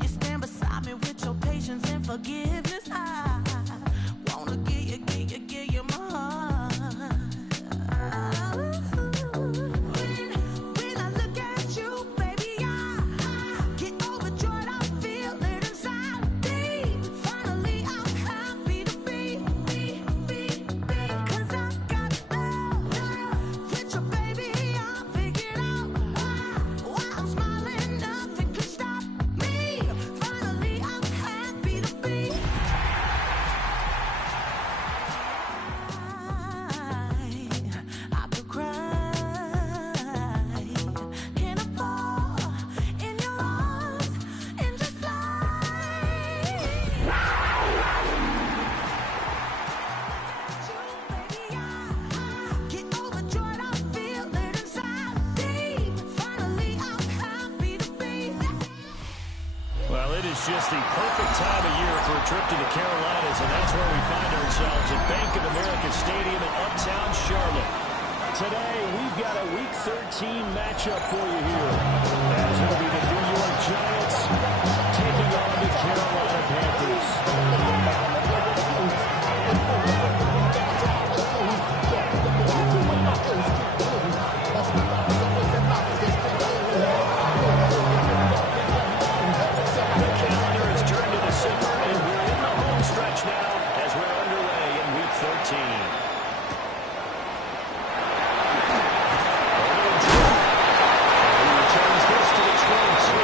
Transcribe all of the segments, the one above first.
You stand beside me with your patience and forgiveness. I wanna give you my heart. When I look at you, baby, I get overjoyed. I feel it inside me. Finally, I'm happy to be. 'Cause I got love with your baby. I figured out why I'm smiling. Nothing can stop me. Finally, I'm happy to be. I could cry. Can I fall in your arms and just fly? Baby, I get overjoyed. I feel it inside me. Finally, I'm happy to be. Well, it is just the perfect time of year for a trip to the Carolinas, and that's where we find ourselves at Bank of America Stadium in Uptown Charlotte. Today, we've got a Week 13 matchup for you here, as it'll be the New York Giants taking on the Carolina Panthers. The calendar has turned to December, and we're in the home stretch now as we're underway in Week 13. He returns this to the 22.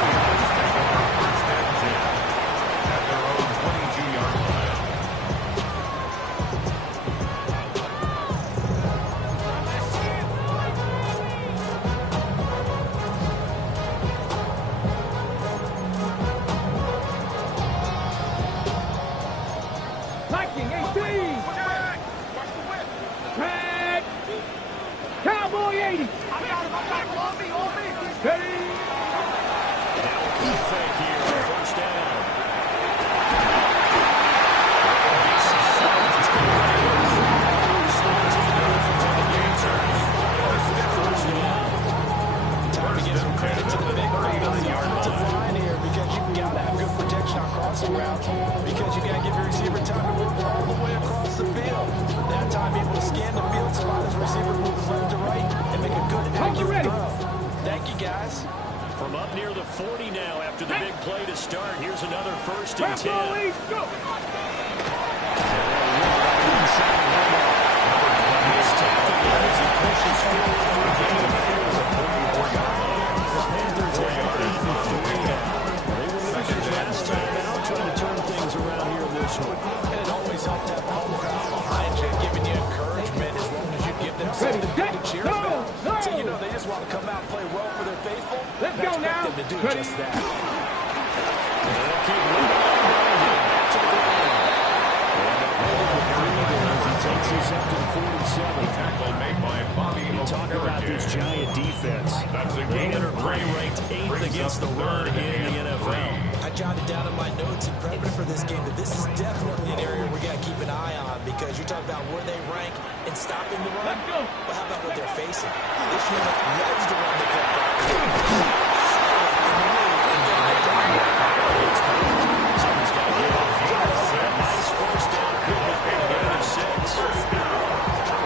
At their own 22-yard line. Liking 18. Tag. Cowboy 80. Ready. Now a quick fake here on first down. Time to give some credit to the big play on the offensive line here, because you've got to have good protection on crossing routes, because you got to give your receiver time to move all the way across the field. That time able to scan the field, spot his receiver moving left to right, and make a good accurate throw. Thank you, guys. From up near the 40 now after the big play to start. Here's another 1st and 10. Go. He's tackling him as he pushes forward for a gain of 4. The Panthers have 8 and 3 now. They were losers last time out, trying to turn things around here in this one. And it always helps to have a home crowd behind you, giving you encouragement as long as you give them something good to cheer about. So, you know, they just want to come out and play well for their faithful. Let's go now. Them to do just that. They'll keep moving on back to the ground. As he takes this up to the 47. Tackle made by Bobby. You talk about this Giant defense. They are ranked 8th against the run in the NFL. I jotted down in my notes in prepping for this game that this is definitely an area we got to keep an eye on, because you talk about where they rank in stopping the run. Well, how about what they're facing? This unit loves to run the football. Someone's got to get off. A nice first down. Could have been a gain of 6.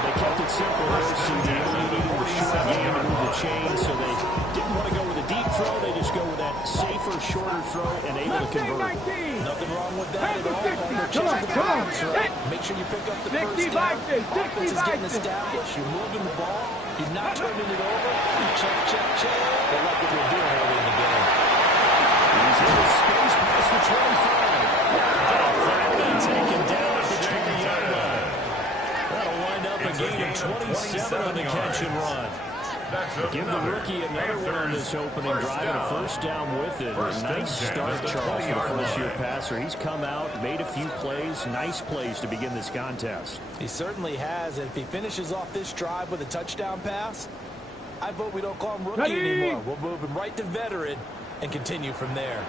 They kept it simple. They only needed the short game to move the chain, so they didn't want to go with a deep throw. They just go with that safer, shorter throw and able to convert. Nothing wrong with that at all. Come on. Make sure you pick up the first down. Offense is getting established. You're moving the ball. You're not turning it over. You check. They like what they're doing early in the game. He's in the space past the 25. Finally taken down at the 20-yard line. That'll wind up a gain of 27 on the catch and run. Give the rookie another one on this opening drive, and a first down with it. A nice start, Charles, for the first-year passer. He's come out, made a few plays, nice plays to begin this contest. He certainly has, and if he finishes off this drive with a touchdown pass, I vote we don't call him rookie anymore. We'll move him right to veteran and continue from there.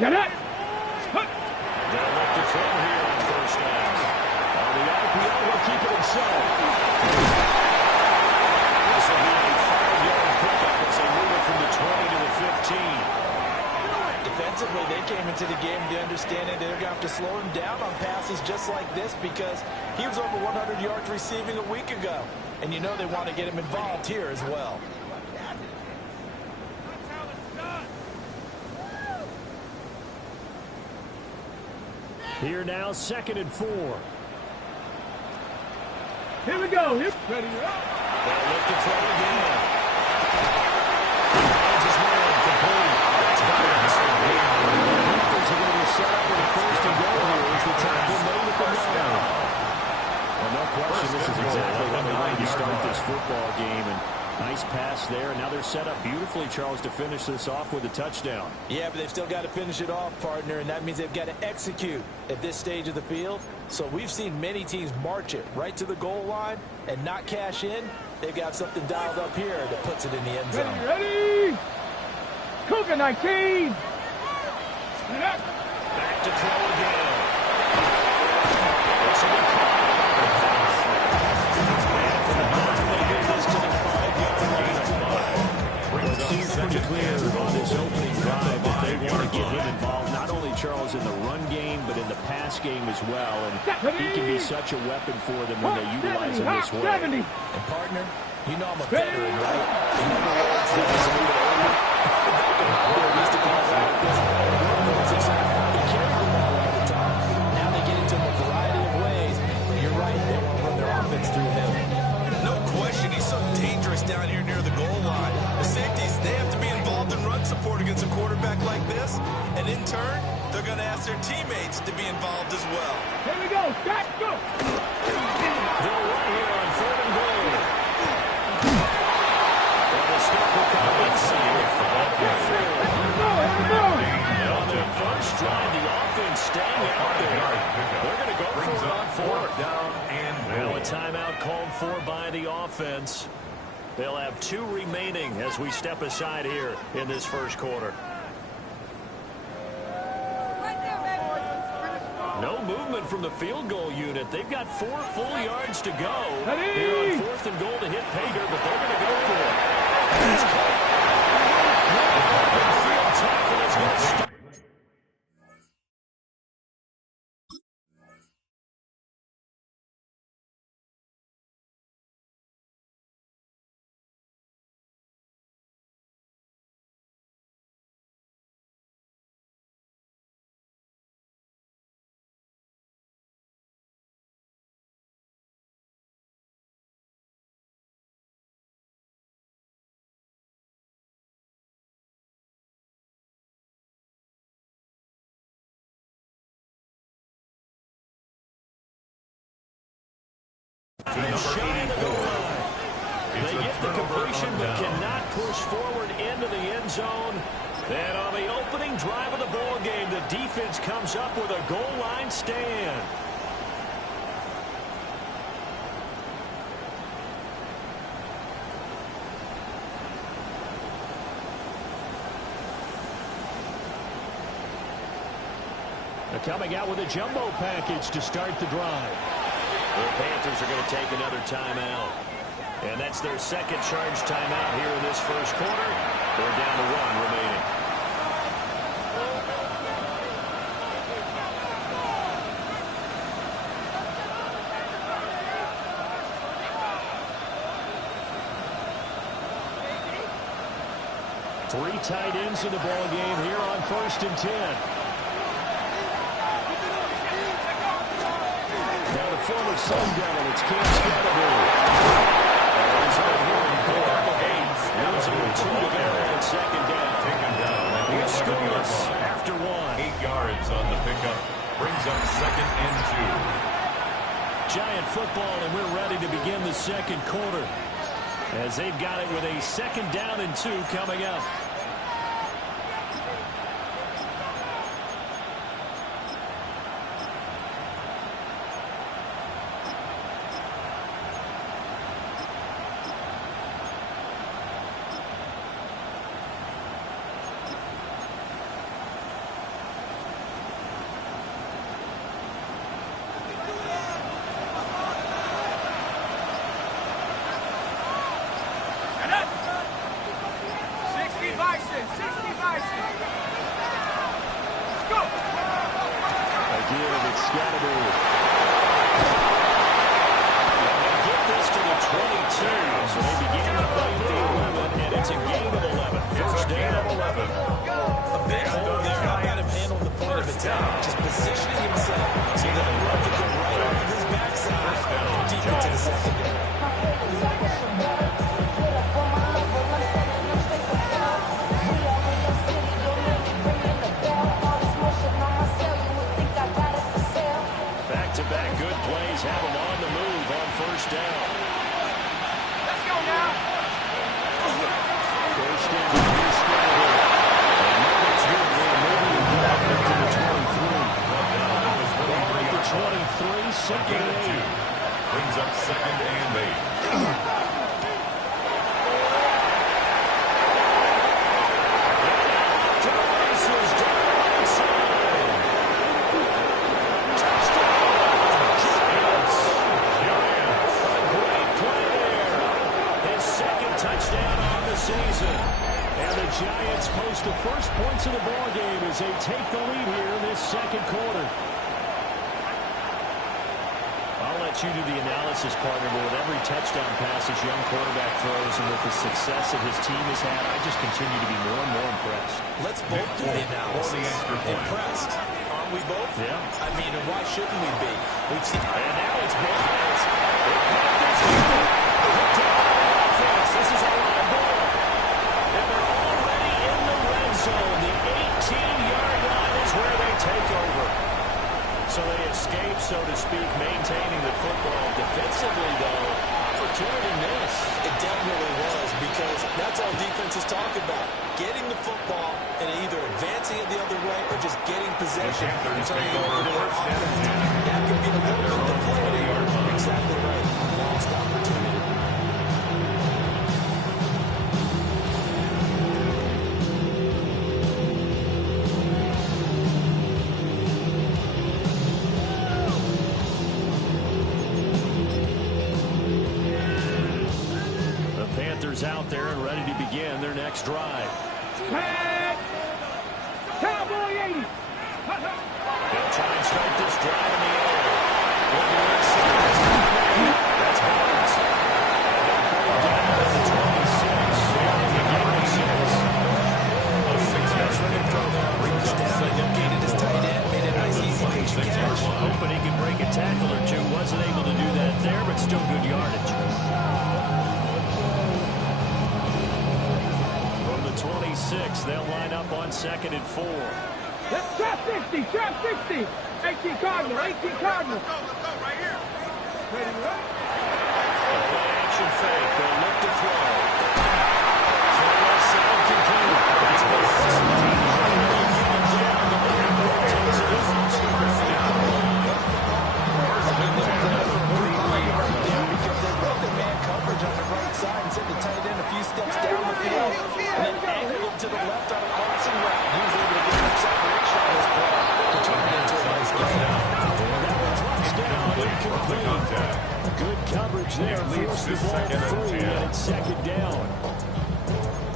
Get it! They'll look to throw here on first down. The RPO will keep it himself. This will be a 5-yard pickup as they move it from the 20 to the 15. Defensively, they came into the game with the understanding they're going to have to slow him down on passes just like this because he was over 100 yards receiving a week ago. And you know they want to get him involved here as well. Here now, 2nd and 4. Here we go. Here. Ready up. They'll look to throw again. He finds his man complete. That's Bynes. The Panthers are going to be set up with a 1st and goal here as the tackle made at the line. Well, no question, this is exactly how they wanted to start this football game. And nice pass there. Now they're set up beautifully, Charles, to finish this off with a touchdown. Yeah, but they've still got to finish it off, partner, and that means they've got to execute at this stage of the field. So we've seen many teams march it right to the goal line and not cash in. They've got something dialed up here that puts it in the end zone. Ready. Cougar 19. Back to throw again. This will be caught. And for the Bills, they get this to the 5-yard line. It seems pretty clear on this opening drive that they want to get him involved, not only, Charles, in the run game, but in the pass game as well. And he can be such a weapon for them when they utilize him this way. 70. And, partner, you know I'm a veteran, right? In other words, that is a little early. They're used to guys like this. They carry the ball all the time. Now they get into a variety of ways. You're right. They want to run their offense through him. No question, he's so dangerous down here near the goal line. The safeties, they have to be involved in run support against a quarterback like this. And in turn, they're going to ask their teammates to be involved as well. Here we go. Back, go. They'll run here on 3rd and goal. And the stop will come inside the 5-yard line. And on their first drive, the offense staying out there. They're going to go for it on 4th. Well, a timeout called for by the offense. They'll have 2 remaining as we step aside here in this first quarter. No movement from the field goal unit. They've got 4 full yards to go. Here on 4th and goal to hit Pater, but they're going to go for it. It's caught. The field tackle is going to stop. Shy of the goal line. They get the completion but cannot push forward into the end zone. And on the opening drive of the ball game, the defense comes up with a goal line stand. They're coming out with a jumbo package to start the drive. The Panthers are going to take another timeout. And that's their second charge timeout here in this first quarter. They're down to 1 remaining. Three tight ends in the ball game here on 1st and 10. Now the former Sun Devil, it's Cam Scatterbury. He's out here and pick up a 8. Losing 2 to go on 2nd down. He's scoreless after 1. 8 yards on the pickup. Brings up 2nd and 2. Giant football, and we're ready to begin the second quarter. As they've got it with a 2nd down and 2 coming up. Again, it's got to be. Get this to the 22. So they begin the play at the 11, and it's a gain of 11. First down. A big hole there. How about him handling the point of attack? Just positioning himself so that the run could go right off of his backside and deep into the secondary. Back-to-back good plays have him on the move on first down. Let's go now. First down, he's scrambled. And now it's good. They're moving the ball up to the 23. Ball at the 23, second and 8. Brings up second and 8. Touchdown on the season. And the Giants post the first points of the ball game as they take the lead here in this second quarter. I'll let you do the analysis, partner, but with every touchdown pass this young quarterback throws and with the success that his team has had, I just continue to be more and more impressed. Let's both do the analysis. Impressed. Aren't we both? Yeah. I mean, and why shouldn't we be? We've seen... And now it's both hands. This is a live ball. And they're already in the red zone. The 18-yard line is where they take over. So they escape, so to speak, maintaining the football. Defensively, though, opportunity miss. It definitely was, because that's all defenses talk about. Getting the football and either advancing it the other way or just getting possession and turning it over to their offense. That could be a little bit deflating. Exactly right. Lost opportunity. Out there and ready to begin their next drive. Cowboy 80. They'll try and start this drive in the air. That's Barnes. Down to the 26. That's ready to throw there. Brings down and located his tight end. Made a nice easy pitch catch. Hoping he could break a tackle or two. Wasn't able to do that there, but still good yardage. 26, they'll line up on 2nd and 4. Let's trap 60, trap 60. 18 Cardinal, 18 Cardinal. Let's go right here. Ready, right? Play action fake, they'll look to throw. Throw left side complete. That's Because they broke the man coverage on the right side and sent the tight end a few steps down the field and then angled him to the left on a crossing route. He was able to get some separation on this play to turn it into a nice game. good coverage there. Forced the ball free, and it's 2nd down.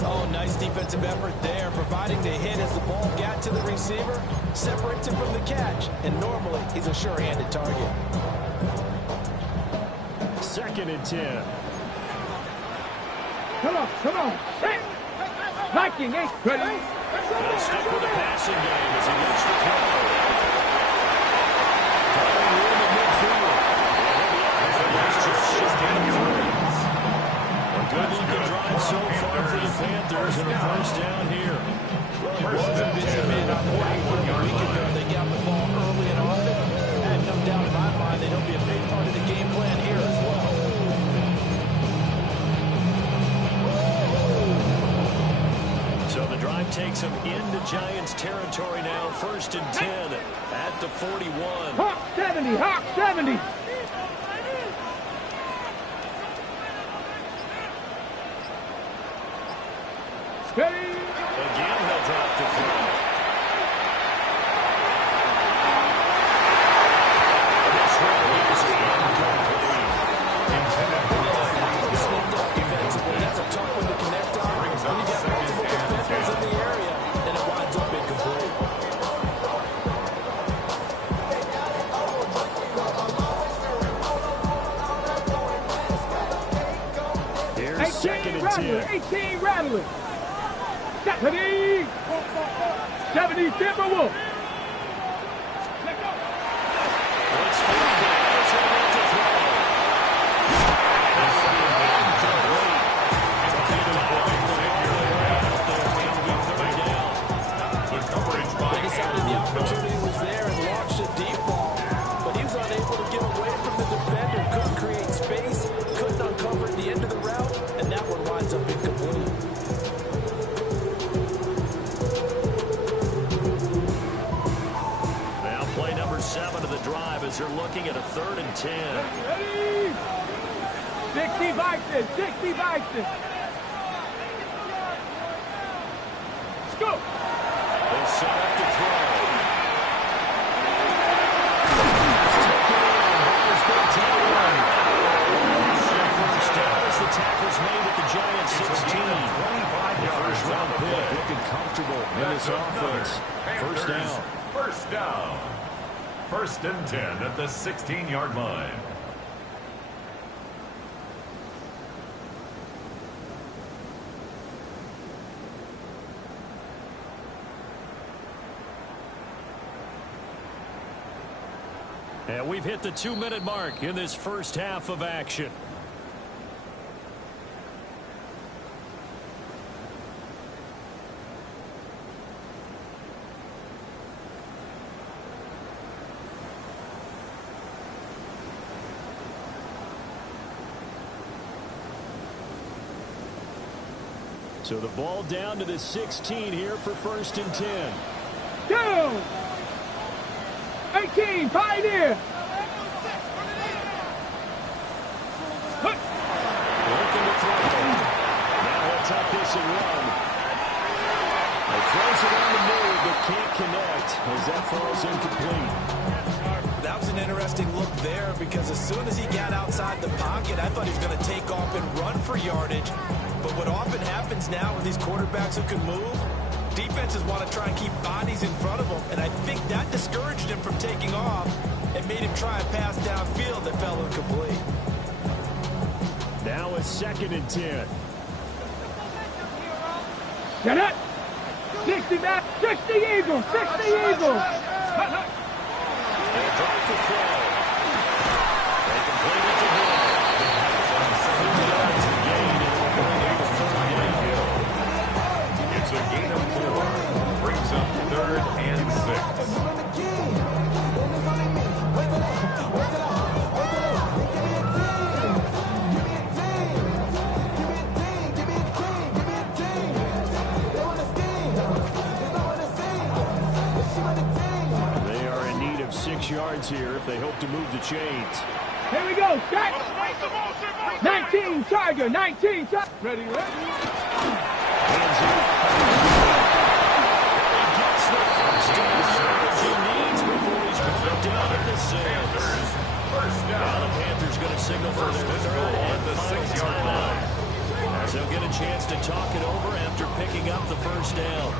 Oh, nice defensive effort there, providing the hit as the ball got to the receiver, separates him from the catch, and normally he's a sure-handed target. 2nd and 10. Come on, come on. Hey. Viking, hey, ready? They'll stick with the passing game as he looks to throw. Finding room in midfield. A good looking drive so far for the Panthers and a first down here. Well, it was a busy man on the backfield a week ago. They got the ball early and often. I have no doubt in my mind that he'll be a big part of the game plan here as well. So the drive takes them into Giants territory now. 1st and 10 at the 41. Hawk 70, Hawk 70. Steady. Again, they'll drop the throw. This one is incomplete. Slipped up defensively. That's a tough one to connect on. When you got multiple defenders in the area, and it winds up incomplete. Rattler, 18 Rattler. 70. 70 Timberwolf. Let's go. Let's go. Let's hold on to throw. They decided the opportunity was there and launched a deep ball, but he was unable to get away from the defender, couldn't create space, couldn't uncover at the end of the route, and that one winds up incomplete. Now play number 7 of the drive as they're looking at a 3rd and 10. Ready? 60 Bison, 60 Bison. Let's go. They set up to throw. First down as the tackle's made at the Giants 16. The first round pick looking comfortable in this offense. First down. First down. 1st and 10 at the 16-yard line. And we've hit the 2-minute mark in this first half of action. So the ball down to the 16 here for 1st and 10. Down. 18 Pioneer. Looking to throw. Now he'll tuck this and run. He throws it on the move, but can't connect as that falls incomplete. That was an interesting look there because as soon as he got outside the pocket, I thought he was going to take off and run for yardage. But what often happens now with these quarterbacks who can move, defenses want to try and keep bodies in front of them, and I think that discouraged him from taking off and made him try a pass downfield that fell incomplete. Now a 2nd and 10. Get it. 60 back. 60 Eagles. 60 Eagles. They'll try to throw. They complete it to him. 3 yards to gain, and we're going to the 3rd down. It's a gain of 4. Brings up 3rd and 6. They are in need of 6 yards here if they hope to move the chains. Here we go. Shot. 19 Charger. 19 Charger. Ready, ready. Hands it off. He gets the first down he needs before he's put down at the 6. First Now down. the Panthers going to signal for their 3rd and the final 6-yard line. timeout. As they'll get a chance to talk it over after picking up the first down.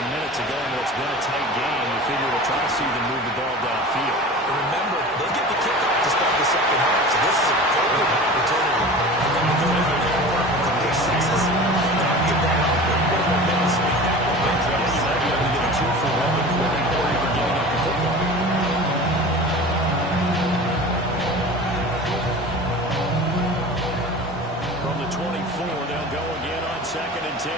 the minutes ago in what's been a tight game. You figure we'll try to see them move the ball downfield. And remember, they get the kickoff to start the second half, so this is a golden opportunity for them to go in there, cook their sixes, after that, minutes, we have momentum. Yeah, you might be able to get a 2-for-1 before even giving up the football. From the 24, they'll go again on 2nd and 10.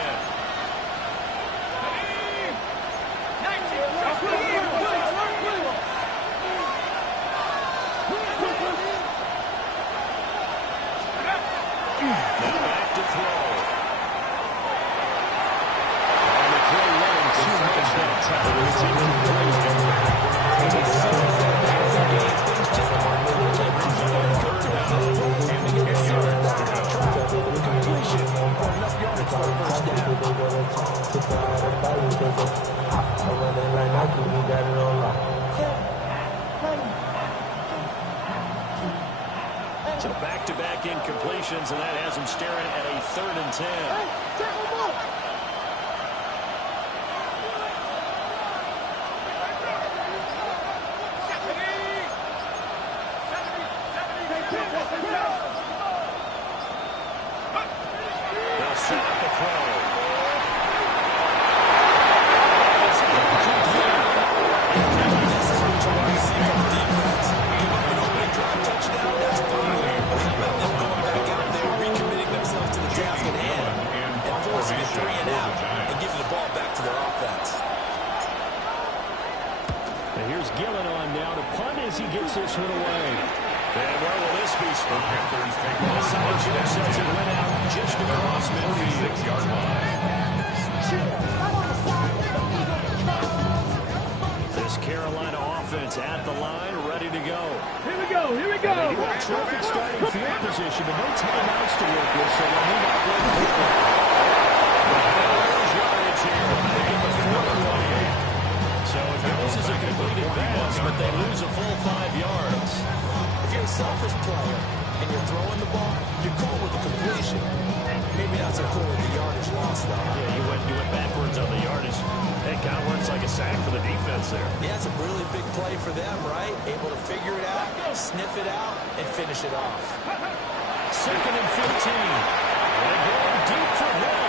Now back to throw. On the throw running too much that time. It's So back-to-back incompletions, and that has him staring at a 3rd and 10. They'll set up a throw. This is what you want to see from the defense. Give up an opening drive touchdown, that's fine. But how about them going back out there, recommitting themselves to the task at hand, and forcing a 3 and out, and giving the ball back to their offense. And here's Gillen on now to punt as he gets this one away. And where will this be spun? The side check says it went out just across midfield. 6-yard line. This Carolina offense at the line, ready to go. Here we go, here we go. They do have terrific starting field position, but no timeouts to work with, so they'll move out quickly. Yardage here, making the 4th play. So it goes as a completed pass, but they lose a full 5 yards. If you're a selfish player and you're throwing the ball, you're cool with the completion. Maybe not so cool with the yardage loss, though. Yeah, you went backwards on the yardage. It kind of works like a sack for the defense there. Yeah, it's a really big play for them, right? Able to figure it out, sniff it out, and finish it off. 2nd and 15. They're going deep for Hill.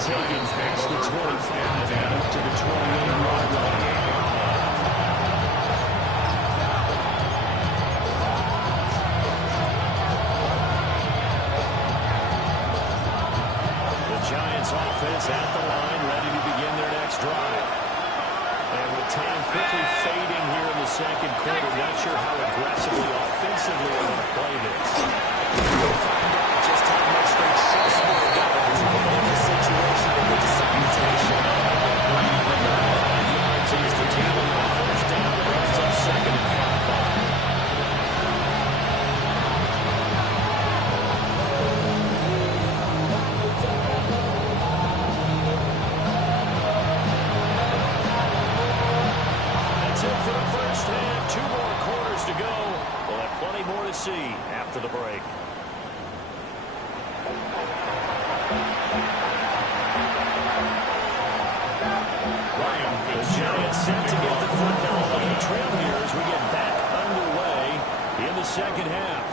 Taking past the 25 and up to the 28-yard line. The Giants offense at the line, ready to begin their next drive. And with time quickly fading here in the 2nd quarter, not sure how aggressively offensively they're going to play this. We'll find out just how much they trust one another in this situation that they decide to take. Yards is the team on the 1st down, brings up 2nd and 5. That's it for the 1st half. 2 more quarters to go. We'll have plenty more to see after the break. The Giants set to get the football on the trail here as we get back underway in the 2nd half.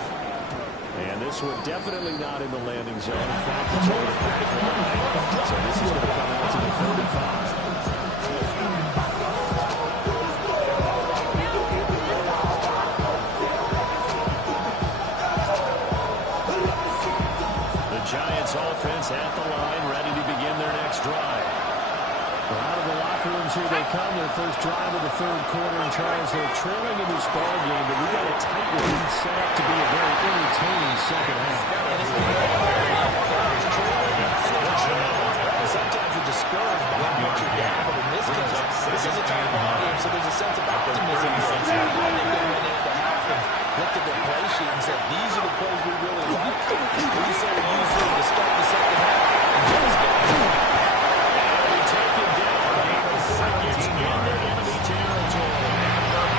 And this one definitely not in the landing zone. In fact, it's over the back line. So this is going to come out to the 35. The Giants offense at the line, ready to begin their next drive. We're out of the locker room times here they come, their first drive of the third quarter, and Charles, they're trailing in this ball game, but we got a tight lead set up to be a very entertaining second half. Sometimes you're discouraged by how much you're down, but in this case, this is a tight ball game, so there's a sense of optimism. They went into half and looked at their play sheet and said, these are the plays we really like. We say we use them to start the second half. And Jim's got it. They take it down. Gets into enemy territory.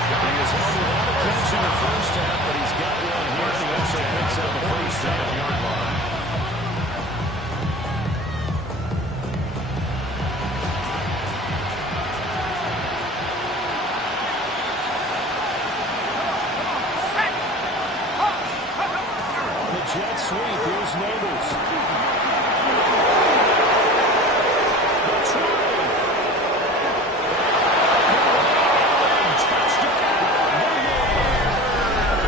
He was held without a catch in the first half, but he's got one here. He also picks up the first down. Jet sweep. Here's Neighbors.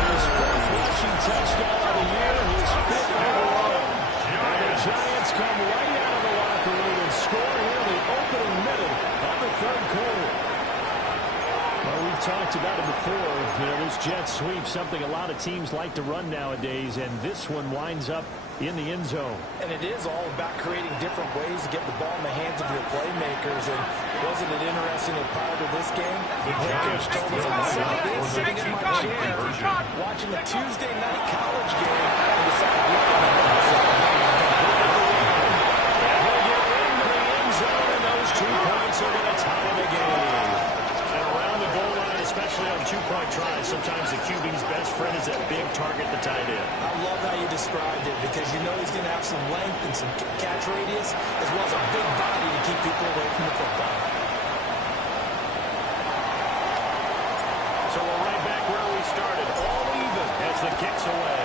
His fourth rushing touchdown of the year. His fifth overall. And the Giants come right out of the locker room and score here in the opening minute of the third quarter. Well, we've talked about it before. You know, this jet sweep, something a lot of teams like to run nowadays, and this one winds up in the end zone. And it is all about creating different ways to get the ball in the hands of your playmakers. And wasn't it interesting that prior to this game, the head coach told us on Sunday, sitting in my chair, watching a Tuesday night college game, and decided we could have done something. He'll get into the end zone, and those 2 points are going to tie the game. And around the goal line, especially on 2-point tries, sometimes the QB's best friend is that big target, the tight end. I love how you described it because you know he's going to have some length and some catch radius as well as a big body to keep people away from the football. So we're right back where we started, all even as the kick's away.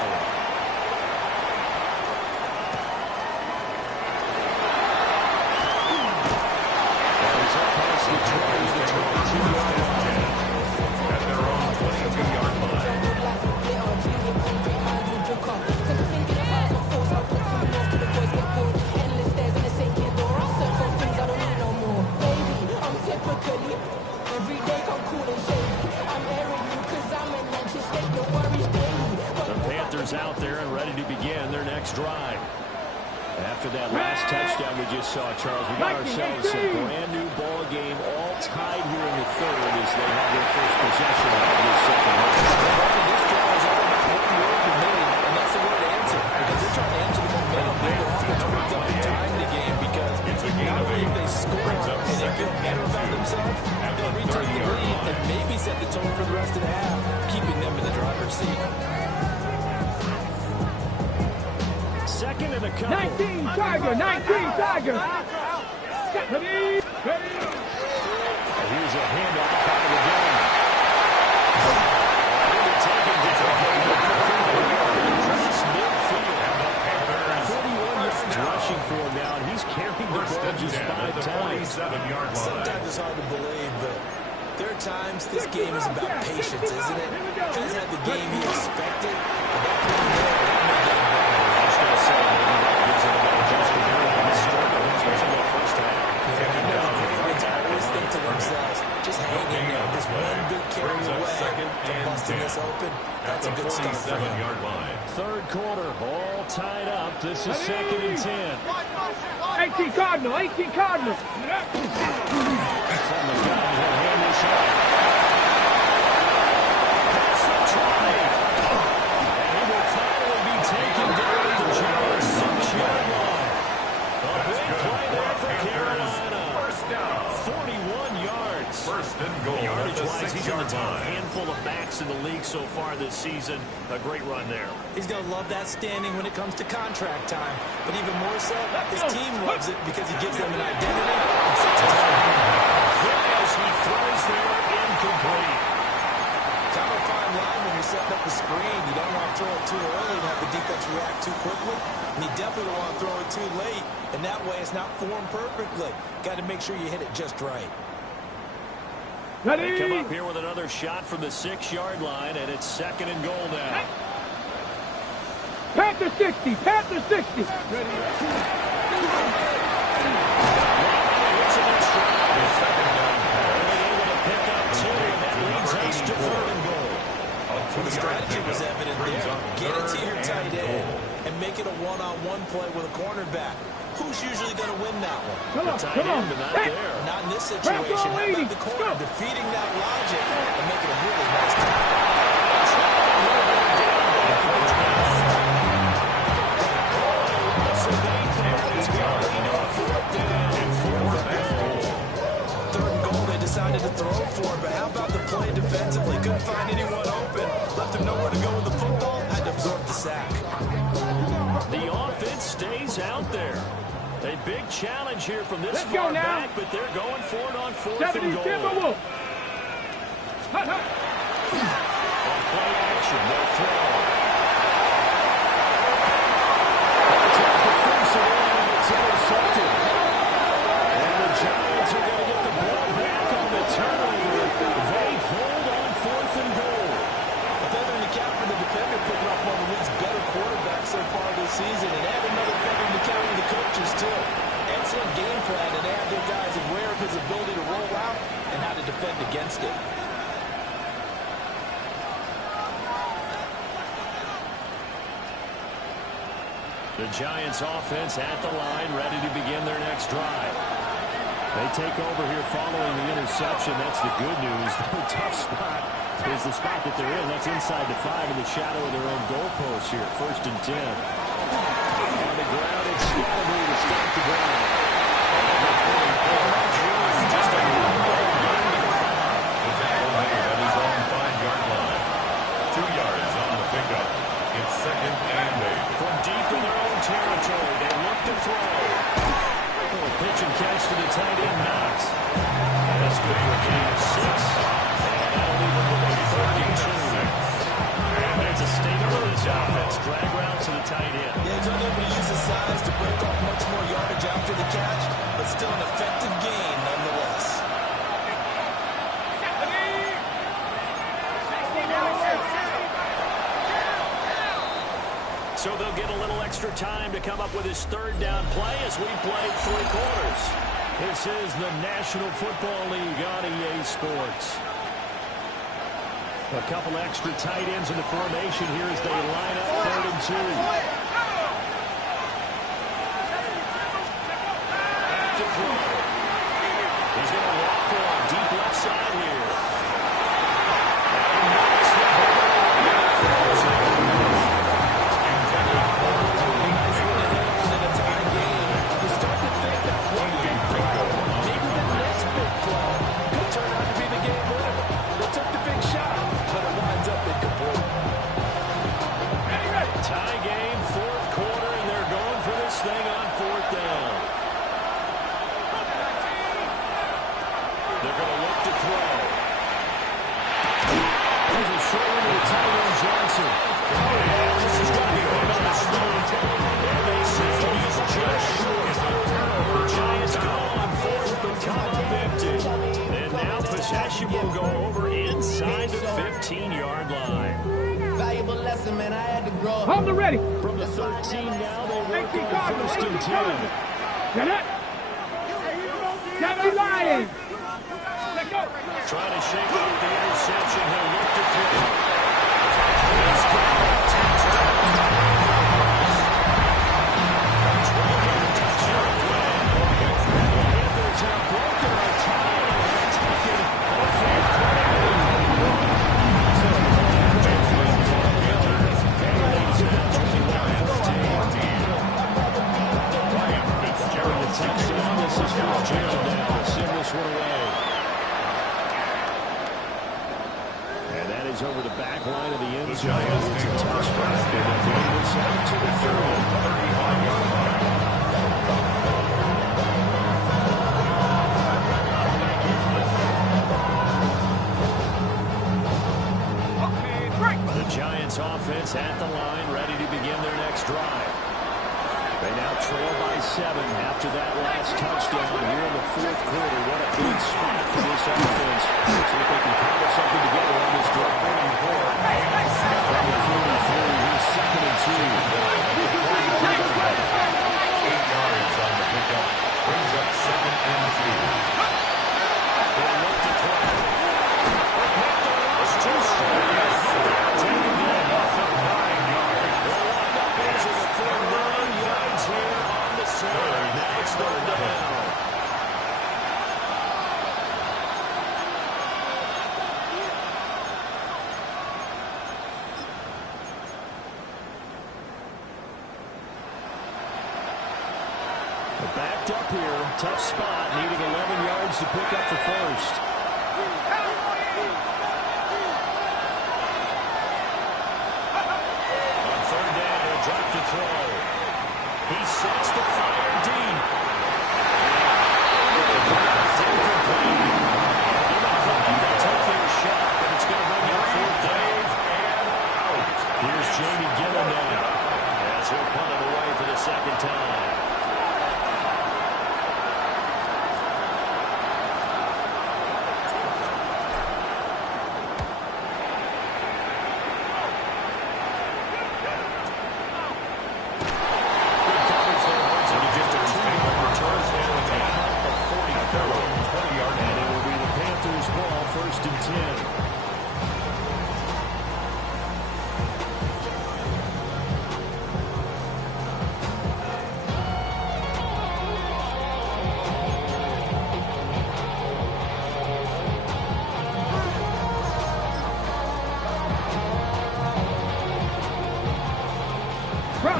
He's up past the 20 to 22-yard line. At their own 22-yard line. The Panthers out there and ready to begin their next drive. After that last touchdown we just saw, Charles, we got ourselves a brand new ball game, all tied here in the third as they have their first possession of this second half. This drive is all about one word committed, and that's the word answer. Because they're trying to answer the momentum. Their offense picked up the time in the game because not only if they score and they feel better about themselves, they'll retake the lead and maybe set the tone for the rest of the half, keeping them in the driver's seat. Second and a couple. 19 Tiger, 19 Tiger. Ready? Here's a handoff out of the game. Taken across midfield. 41 yards rushing for him now, and he's carrying the ball just 5 times. Sometimes it's hard to believe, but there are times this game is about patience, isn't it? Hasn't had the game he expected, but that play there, that may get him better. I was going to say, maybe that gives him a little extra here on this struggle, especially that first half. They always think to themselves, just hang in there. Just one good carry away from busting this open. That's a good start for him. Third quarter, all tied up. This is second and 10. 18 Cardinal, 18 Cardinal. From the gun, he'll hand this off. Pass the try. And he will finally be taken down at the Giants' 6-yard line. A big play there for Carolina. 41 yards. First and goal. Yardage-wise, he's in the top handful of backs in the league so far this season. A great run there. He's going to love that standing when it comes to contract time. But even more so, his team loves it because he gives them an identity and sets a tone. As he throws there, incomplete. Kind of a fine line when you're setting up the screen. You don't want to throw it too early and have the defense react too quickly. And you definitely don't want to throw it too late. And that way it's not formed perfectly. Got to make sure you hit it just right. They come up here with another shot from the 6-yard line, and it's second and goal now. Panther 60, Panther 60. strategy was evident there. Get it to your tight end and make it a one-on-one play with a cornerback. Who's usually going to win that one? Come on, come on. Hey. Not in this situation. How about the corner defeating that logic and making a really nice tackle? Third and goal, they decided to throw for it, but how about the play defensively? Couldn't find anyone open. Left him nowhere to go with the football. Had to absorb the sack. The offense stays out there. A big challenge here from this Let's far go now. back, but they're going for it on 4th and goal. Timberwolves. Hut, hut. On play action, they'll throw. Tries to force it in, and it's intercepted. And the Giants are going to get the ball back on the turnover. They hold on 4th and goal. A feather in the cap for the defender, picking up one of the league's better quarterbacks so far this season, and add another feather in the cap for the coaches, too. Excellent game plan, and they have their guys aware of his ability to roll out and how to defend against it. The Giants offense at the line, ready to begin their next drive. They take over here following the interception. That's the good news. The tough spot is the spot that they're in. That's inside the 5 in the shadow of their own goalpost here. 1st and 10. On the ground, it's Scalabry to stop the ground. Just a That is on the 5-yard line. 2 yards on the pickup. It's 2nd and 8. from deep in their own territory. They look to throw. Little pitch and catch to the tight end, Knox. That's good for a gain of 6. And that'll leave them with a 32. And that's a statement of this offense. Drag route to the tight end. Yeah, he's unable to use his size to break off much more yardage after the catch, but still an effective gain nonetheless. So they'll get a little extra time to come up with his 3rd down play as we play 3 quarters. This is the National Football League on EA Sports. A couple extra tight ends in the formation here as they line up 3rd and 2. To throw. He's going to walk on deep left side here. And knocks the ball. Tie game, 4th quarter, and they're going for this thing on 4th down. They're going to look to throw. There's a short one to the tight end, Johnson. And this is going to be right on the stone. And they say he's just short. The Giants go on 4th, but come up empty. And now possession will go over inside the 15-yard line. Valuable lesson, man. I had to grow up. Hold the ready. From the 13 now, they work on 1st and 10. Get it. Get it, Lions. Let go. Trying to shake off the interception. He'll look to throw. He's got it. Touchdown play. The Panthers have broken a tie and have taken a 4th quarter. Touchdown. This is Fitzgerald now to send this one away. And that is over the back line of the end zone. It's a touchback, and they'll bring this out to the 35-yard line. The Giants offense at the line, ready to begin their next drive. They now trail by 7 after that last touchdown here in the 4th quarter. What a big spot for this offense. See if they can cobble something together on this drive. From the 43, here's 2nd and 2. 8 yards on the pickup. Brings up 2nd and 2. They'll look to throw. It's too strong. Taking down Backed up here. Tough spot. Needing 11 yards to pick up the first. On third down, he'll drop to throw. He sets the fire deep. It's incomplete. He might come up and take their shot, but it's going to bring up fourth down. Here's Jamie Gillen now. As he'll punt it away for the second time. First and 10.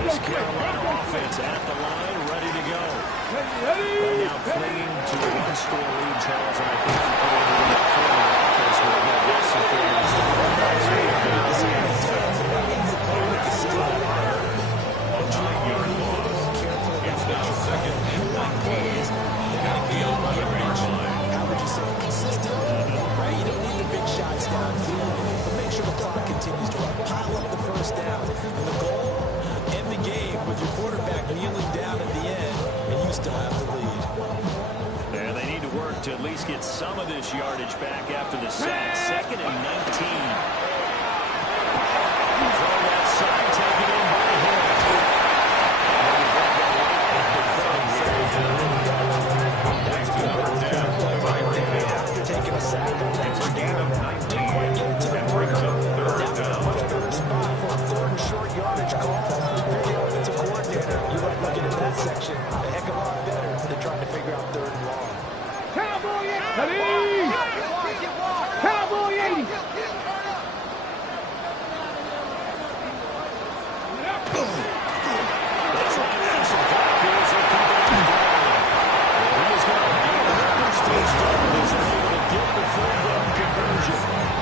This Carolina offense at the line, ready to go. Right now clinging to a one-score lead, Charles, and I think offense will get some fairness. A 9-yard loss. It's now second and 19 at the 11-yard line. How would you say consistent? Right? You don't need the big shots downfield, but make sure the clock continues to run. Pile up the first down. And the goal, end the game with your quarterback kneeling down at the end, and you still have the lead. And they need to work to at least get some of this yardage back after the sack. Second and 19. Throw that side, taken in by Hill. That's third down by Hill. After taking a sack, It's a gain of 19 and brings up third down. much better spot for a third and short yardage call. If you're the offensive coordinator, you like looking at that section a heck of a lot better than trying to figure out third and long. Cowboy 80! Cowboy 80! That's right. There's some block here as they come back to ground. He is going to get Rutgers first down as they're able to get the third down conversion.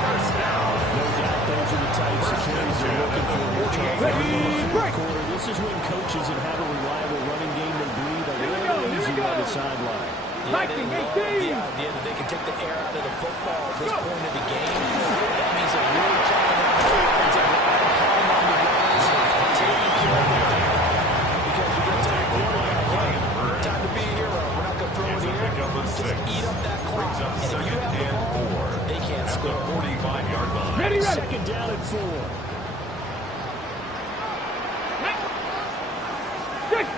First down. No doubt those are the types of carries they're looking for here, Charles. In the fourth quarter, this is when coaches that have a reliable running game they breathe a little easier on the sideline. Viking The 18! idea that they can take the air out of the football at this point of the game, that means they're really counting on the offensive line, counting on the runs, and taking care of the because you're going to tell your quarterback, hey, time to be a hero. We're not going to throw it It's a here. pickup of Just 6. eat up that clock. Brings up And if you second have the and ball, 4. they can't At the score. 45-yard line. Ready, ready! Second down at 4.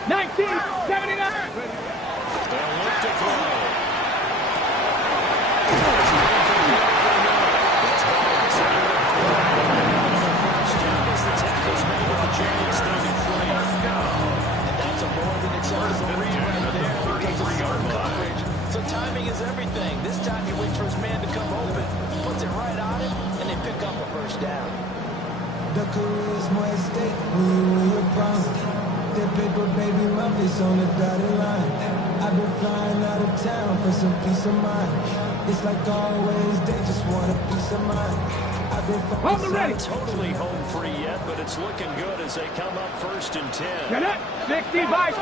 1979! They'll look to throw. That's a more than acceptable read right there because of zone coverage. So timing is everything. This time he waits for his man to come open, puts it right on him, and they pick up a first down. The career is more at stake when you're proud. That paper, baby, my face on the dotted line. I've been flying out of town for some peace of mind. It's like always, they just want a piece of mind. I've been Hold the ready! Totally home free yet, but it's looking good as they come up first and 10. Get it! 65!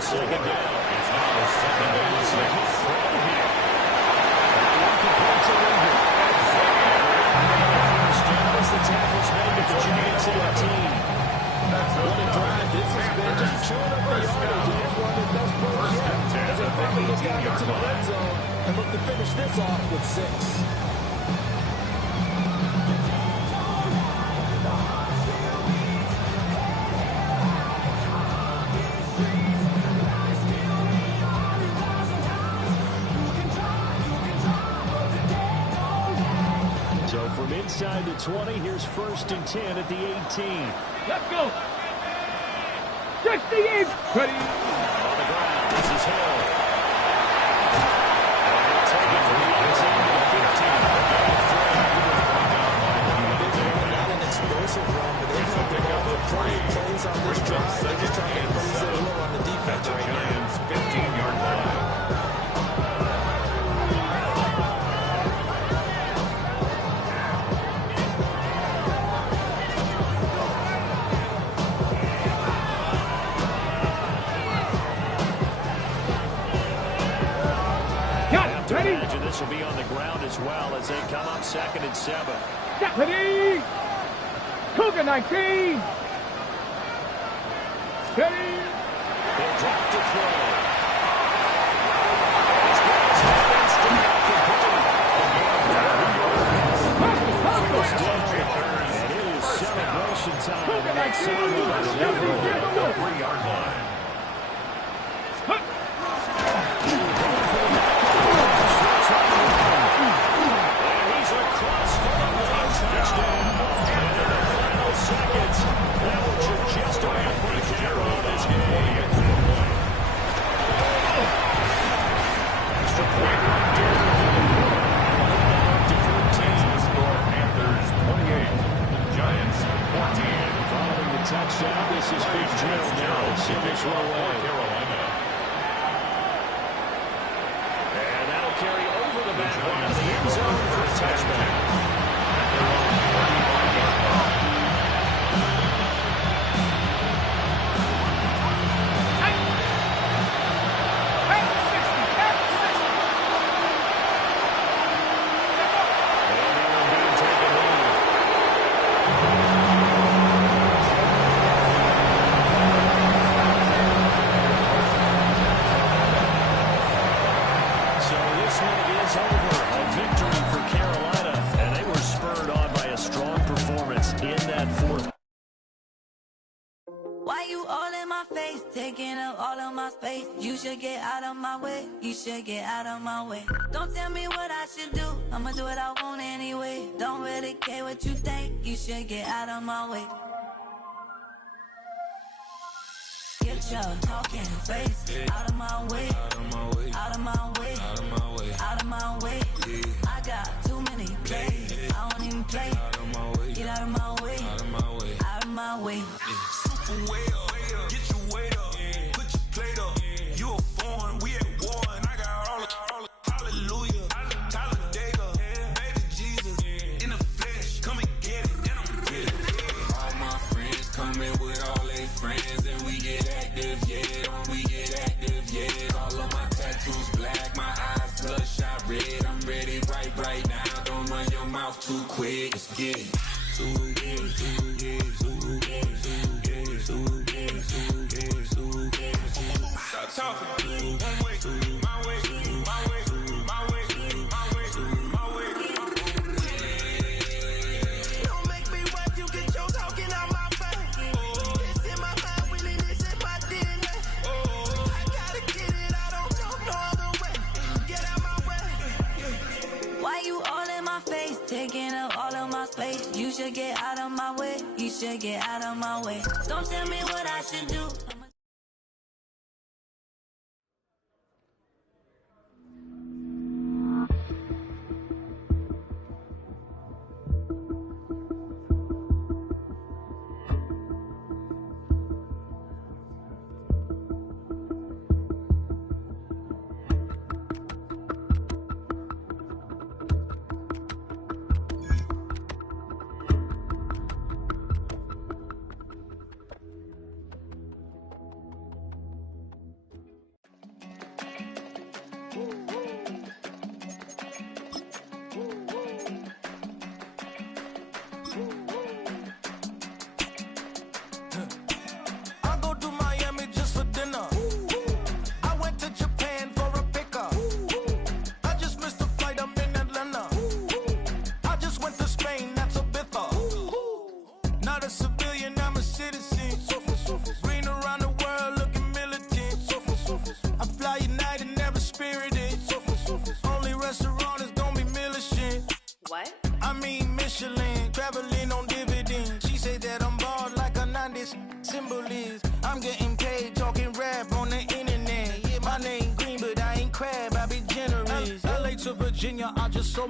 Second down. It's now second and 6. The tackle's made at the Giants 18. What a drive this has been. Just chewing up the yardage. And it's one of the best plays yet. As they finally get down into the red zone and look to finish this off with 6. So from inside the 20, here's first and 10 at the 18. Let's go! 68! Ready! On the ground, this is Hill. And he'll take it from the 18 to the 15. on this drive. They're just trying to close it low on the defense right now. Giants 15-yard line. Ready? Imagine this will be on the ground as well as they come up 2nd and 7. Ready? Cougar 19. Ready? They'll drop to throw. This guy's headed straight up complete. And it is celebration time. Cougar 19. 3-yard line. Seconds. That one should just about break the arrow on this game. Extra point right there. To 14. Score Panthers 28. Giants 14. Following the touchdown, this is Fitzgerald now. Civics will away. Carolina. And that'll carry over the back line of the end zone for a touchback. Taking up all of my space. You should get out of my way. You should get out of my way. Don't tell me what I should do. I'ma do what I want anyway. Don't really care what you think. You should get out of my way. Get your talking face out of my way. Out of my way. Out of my way. Out of my way. Out of my way. I got too many plays. I don't even play. Out of my way. Get out of my way. Out of my way. Out of my way. Super way up. Get your weight up. Put your plate up. You a foreign. We at war. And I got all the hallelujah. Talladega. Baby Jesus. In the flesh. Come and get it. Then I'm get it. All my friends coming with all their friends. And we get active, yeah. We get active, yeah. All of my tattoos black. My eyes bloodshot red. I'm ready right now. Don't run your mouth too quick. Let's get it. Stop talking. One way, my way, my way, my way, my way, my way. Don't make me watch you get your talking out my face. It's in my mind, really, this in my DNA. I gotta get it, I don't know no other way. Get out my way. Why you all in my face, taking up all of my space? You should get out of my way. You should get out of my way. Don't tell me what I should do.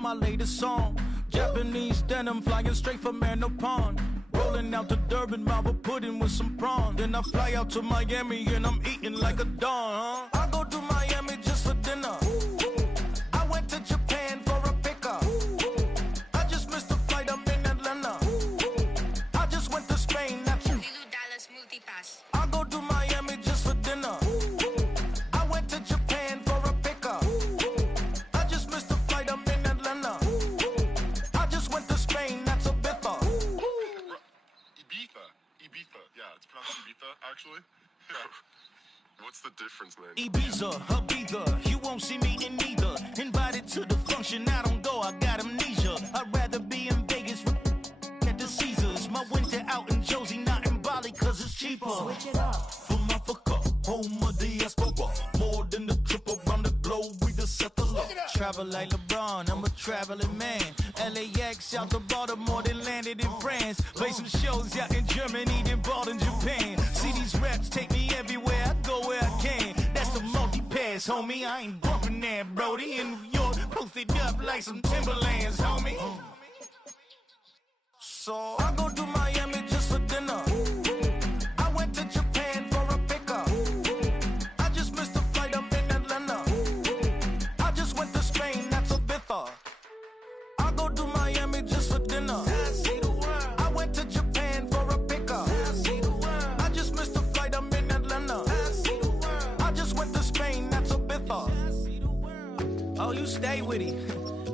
My latest song, Japanese denim flying straight from Manapon. Rolling Rolling out to Durban, mama pudding with some prawn. Then I fly out to Miami and I'm eating like a don, huh? I go to Miami just for dinner. I went to Japan for a pickup. I just missed a flight, I'm in Atlanta. I just went to Spain, that's you. I go to Miami just for dinner. I went to Japan for a pickup. I just missed a flight, I'm in Atlanta. I just went to Spain, that's a bitha. Ibiza. Yeah, it's pronounced Ibiza, actually. What's the difference, man? Ibiza, Ibiza, you won't see me in neither. Invited to the function, I don't go, I got amnesia. I'd rather be in Vegas at the Caesars. My winter out in Josie, not in Bali, cause it's cheaper. Switch it up. From Africa, home of the diaspora. More than the trip around the globe, we the settler. Travel like LeBron, I'm a traveling man. LAX out to Baltimore, then landed in France. Play some shows out in Germany, then bought in Japan. See these reps take me everywhere, I go where I can. That's the multi-pass, homie, I ain't bumping that, Brody. In New York, posted up like some Timberlands, homie. So I go to Miami just for dinner. I went to Japan for a pickup. I just missed a flight, I'm in Atlanta. I just went to Spain, that's a bitha. I go to Miami just for dinner. I see the world. I went to Japan for a pickup. I see the world. I just missed a flight, I'm in Atlanta. I see the world. I just went to Spain, that's a bitha. I see the world. Oh, you stay with him.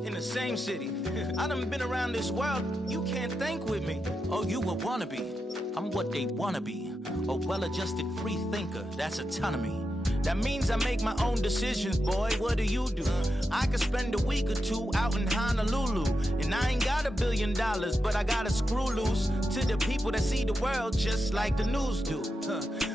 In the same city. I done been around this world, you can't think with me. Oh, you a wannabe, I'm what they wanna be. A well-adjusted free thinker, that's autonomy. That means I make my own decisions, boy, what do you do? I could spend a week or two out in Honolulu. And I ain't got $1 billion, but I got a screw loose to the people that see the world just like the news do.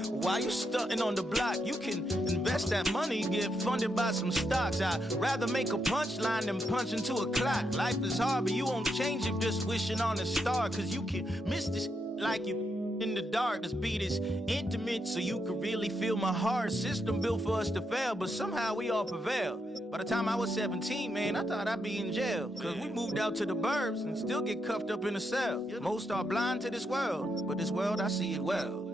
Why you stunting on the block? You can invest that money, get funded by some stocks. I'd rather make a punchline than punch into a clock. Life is hard, but you won't change it just wishing on a star. Cause you can miss this like you in the dark. This beat is intimate, so you can really feel my heart. System built for us to fail, but somehow we all prevail. By the time I was 17, man, I thought I'd be in jail. Cause we moved out to the burbs and still get cuffed up in a cell. Most are blind to this world, but this world I see it well.